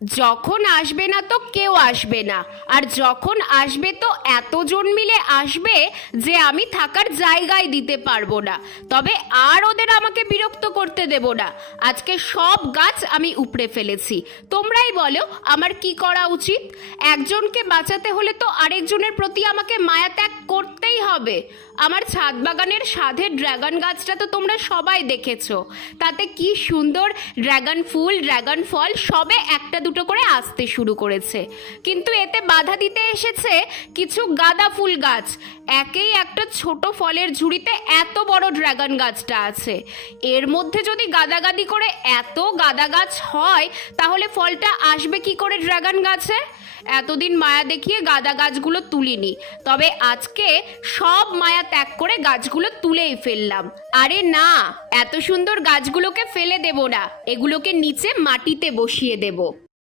যখন আসবে না তো কেউ আসবে না, আর যখন আসবে তো এতজন মিলে আসবে যে আমি থাকার জায়গায় দিতে পারবো না। তবে আর ওদের আমাকে বিরক্ত করতে দেব না। আজকে সব গাছ আমি উপড়ে ফেলেছি। তোমরাই বলো আমার কি করা উচিত? একজনকে বাঁচাতে হলে তো আরেকজনের প্রতি আমাকে মায়া ত্যাগ করতেই হবে। আমার ছাদ বাগানের সাধের ড্রাগন গাছটা তো তোমরা সবাই দেখেছো, তাতে কি সুন্দর ড্রাগন ফুল ড্রাগন ফল সবে একটা দুটো করে আসতে শুরু করেছে, কিন্তু এতে বাধা দিতে এসেছে কিছু গাঁদা ফুল গাছ। একেই একটা ছোট ফলের ঝুড়িতে এত বড় ড্রাগন গাছটা আছে, এর মধ্যে যদি গাদাগাদি করে এত গাঁদা গাছ হয় তাহলে ফলটা আসবে কি করে ড্রাগন গাছে? এতদিন মায়া দেখিয়ে গাঁদা গাছগুলো তুলিনি, তবে আজকে সব মায়া ত্যাগ করে গাছগুলো তুলেই ফেললাম। আরে না, এত সুন্দর গাছগুলোকে ফেলে দেব না, এগুলোকে নিচে মাটিতে বসিয়ে দেব।